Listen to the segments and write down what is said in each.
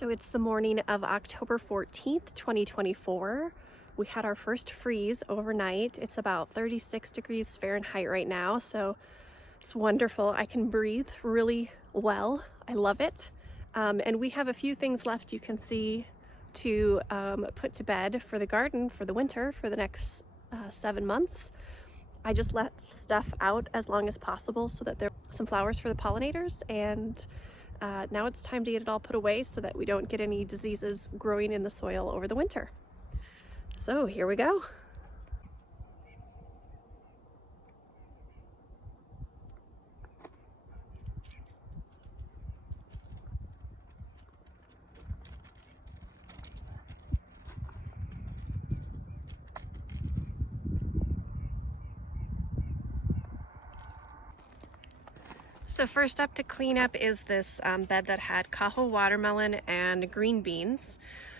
So it's the morning of October 14th, 2024. We had our first freeze overnight. It's about 36 degrees Fahrenheit right now, so it's wonderful. I can breathe really well. I love it. And we have a few things left, you can see, to put to bed for the garden for the winter for the next 7 months. I just let stuff out as long as possible so that there are some flowers for the pollinators, and now it's time to get it all put away so that we don't get any diseases growing in the soil over the winter. So here we go. So first up to clean up is this bed that had Cajo watermelon and green beans.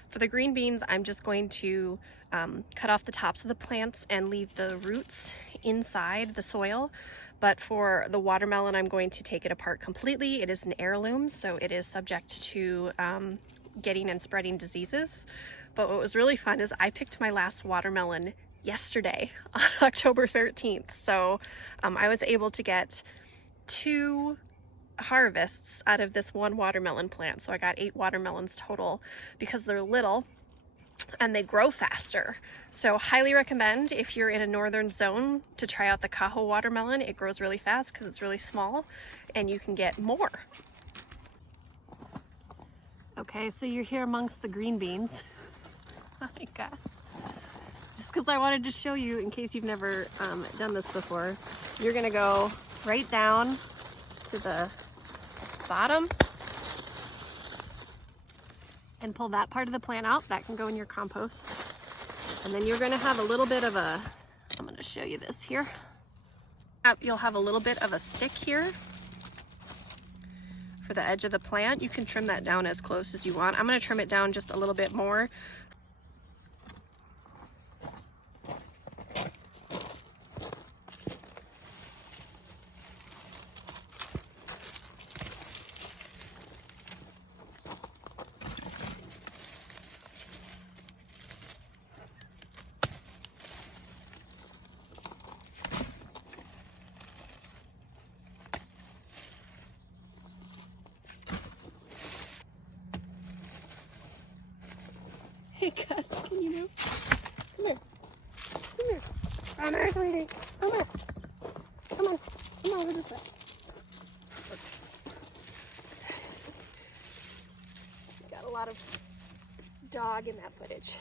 For the green beans, I'm just going to cut off the tops of the plants and leave the roots inside the soil. But for the watermelon, I'm going to take it apart completely. It is an heirloom, so it is subject to getting and spreading diseases. But what was really fun is I picked my last watermelon yesterday on October 13th. So I was able to get 2 harvests out of this one watermelon plant. So I got 8 watermelons total because they're little and they grow faster. So highly recommend if you're in a northern zone to try out the Cajo watermelon. It grows really fast because it's really small and you can get more. Okay, so you're here amongst the green beans. I guess. Just because I wanted to show you, in case you've never done this before, you're gonna go right down to the bottom and pull that part of the plant out. That can go in your compost. And then you're gonna have a little bit of a, I'm gonna show you this here. You'll have a little bit of a stick here for the edge of the plant. You can trim that down as close as you want. I'm gonna trim it down just a little bit more. Hey Gus, can you move? Come here. Come here. Come here, sweetie. Come here. Come on. Come on, over this way. Got a lot of dog in that footage.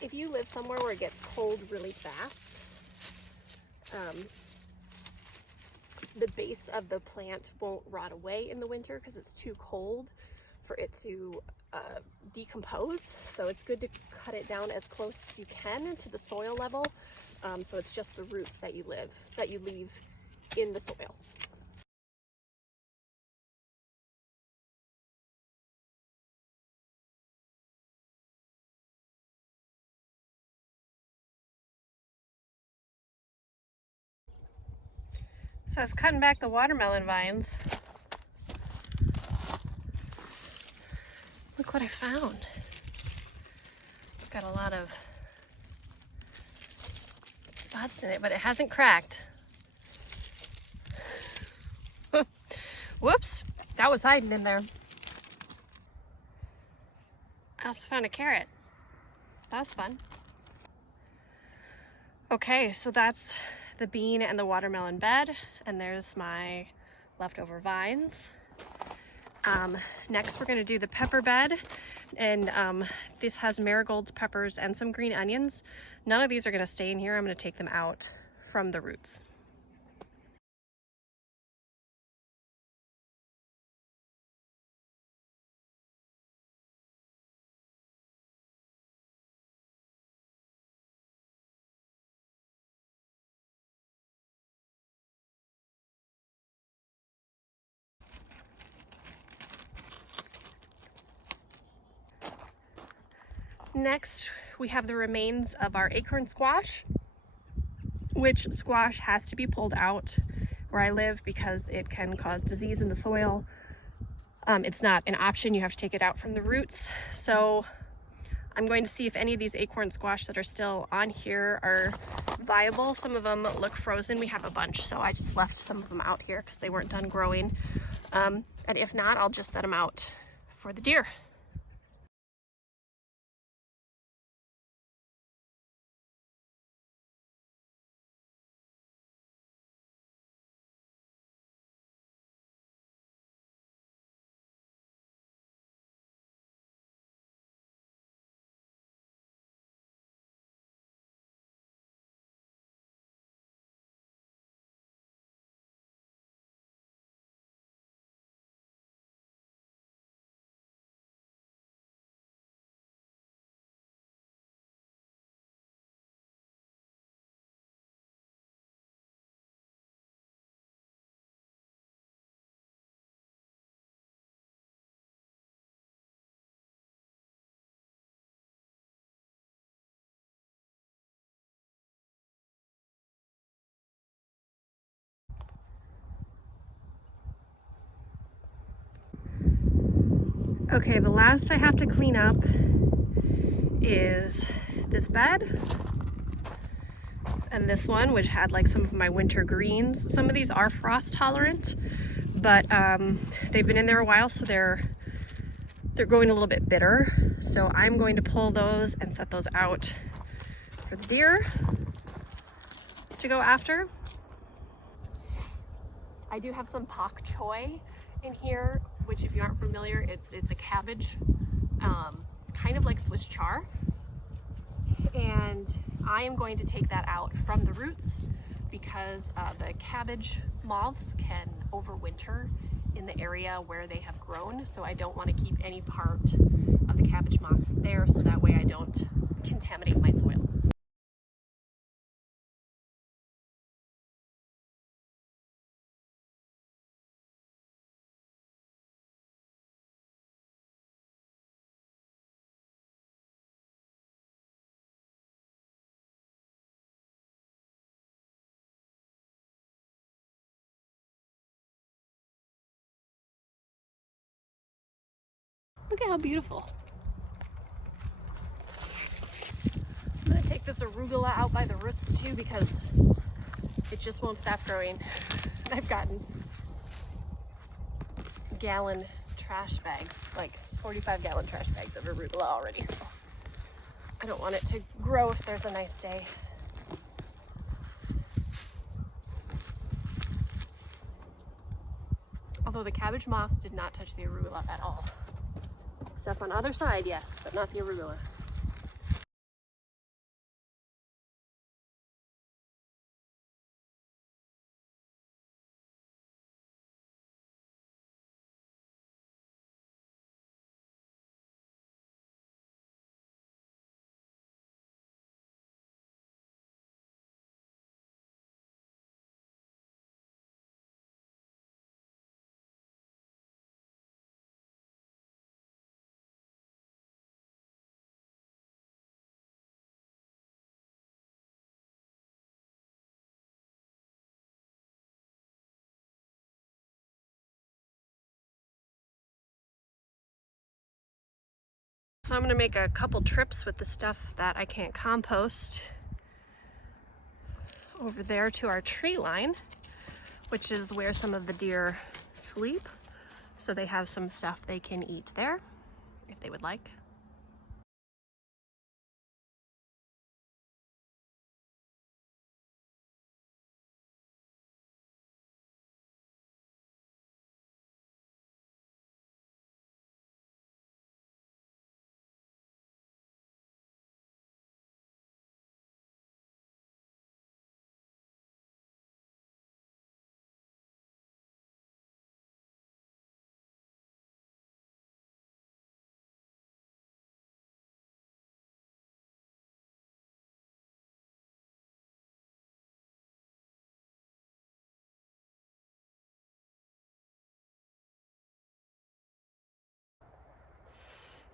If you live somewhere where it gets cold really fast, the base of the plant won't rot away in the winter because it's too cold for it to decompose. So it's good to cut it down as close as you can to the soil level. So it's just the roots that you leave in the soil. So I was cutting back the watermelon vines. Look what I found. It's got a lot of spots in it, but it hasn't cracked. Whoops, that was hiding in there. I also found a carrot. That was fun. Okay, so that's the bean and the watermelon bed, and there's my leftover vines. Next we're going to do the pepper bed, and this has marigolds, peppers, and some green onions. None of these are going to stay in here. I'm going to take them out from the roots. Next, we have the remains of our acorn squash, which squash has to be pulled out where I live because it can cause disease in the soil. It's not an option, you have to take it out from the roots. So I'm going to see if any of these acorn squash that are still on here are viable. Some of them look frozen. We have a bunch, so I just left some of them out here because they weren't done growing. And if not, I'll just set them out for the deer. Okay, the last I have to clean up is this bed and this one, which had like some of my winter greens. Some of these are frost tolerant, but they've been in there a while, so they're going a little bit bitter. So I'm going to pull those and set those out for the deer to go after. I do have some pak choi in here, which if you aren't familiar, it's a cabbage, kind of like Swiss chard. And I am going to take that out from the roots because the cabbage moths can overwinter in the area where they have grown. So I don't want to keep any part of the cabbage moth there, so that way I don't contaminate my soil. Look at how beautiful. I'm gonna take this arugula out by the roots too because it just won't stop growing. I've gotten gallon trash bags, like 45-gallon trash bags of arugula already, so I don't want it to grow if there's a nice day. Although the cabbage moths did not touch the arugula at all. Stuff on other side, yes, but not the arugula. So I'm gonna make a couple trips with the stuff that I can't compost over there to our tree line, which is where some of the deer sleep. So they have some stuff they can eat there if they would like.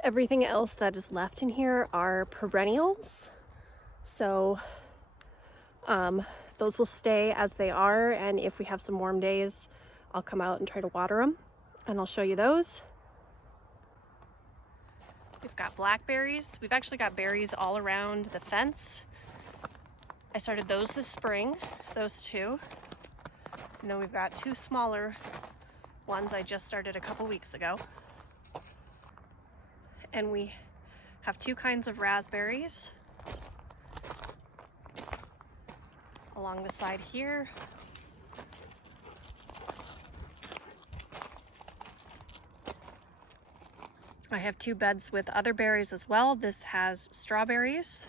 Everything else that is left in here are perennials. So the those will stay as they are, and if we have some warm days, I'll come out and try to water them, and I'll show you those. We've got blackberries. We've actually got berries all around the fence. I started those this spring, those two. And then we've got two smaller ones I just started a couple weeks ago. And we have two kinds of raspberries along the side here. I have two beds with other berries as well. This has strawberries.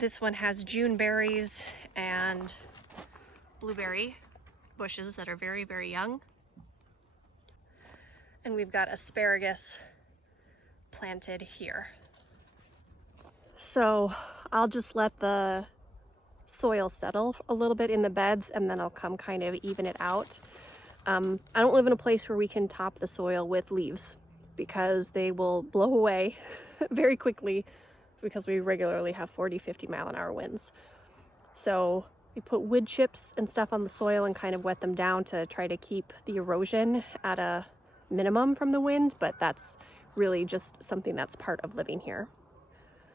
This one has June berries and blueberry bushes that are very, very young. And we've got asparagus planted here. So I'll just let the soil settle a little bit in the beds, and then I'll come kind of even it out. I don't live in a place where we can top the soil with leaves because they will blow away very quickly because we regularly have 40-50 mile-an-hour winds. So we put wood chips and stuff on the soil and kind of wet them down to try to keep the erosion at a minimum from the wind, but that's really just something that's part of living here.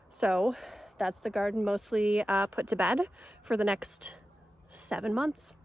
So that's the garden mostly put to bed for the next 7 months.